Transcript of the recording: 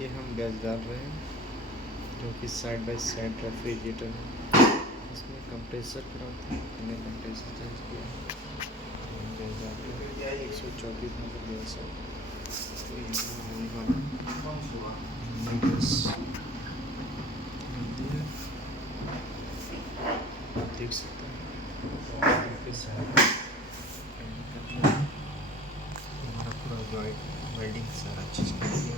ये हम गैस डाल रहे हैं जो कि साइड बाय साइड रेफ्रिजरेटर है। इसमें कंप्रेसर खराब था, मैंने कंप्रेसर चेंज किया। गैस डाल रहे हैं 124 नंबर गैस है। तो ये होने वाला हमने गैस डाल दिया, आप देख सकते हैं पे साइड हमारा पूरा वेल्डिंग सारा चीज़ कर दिया।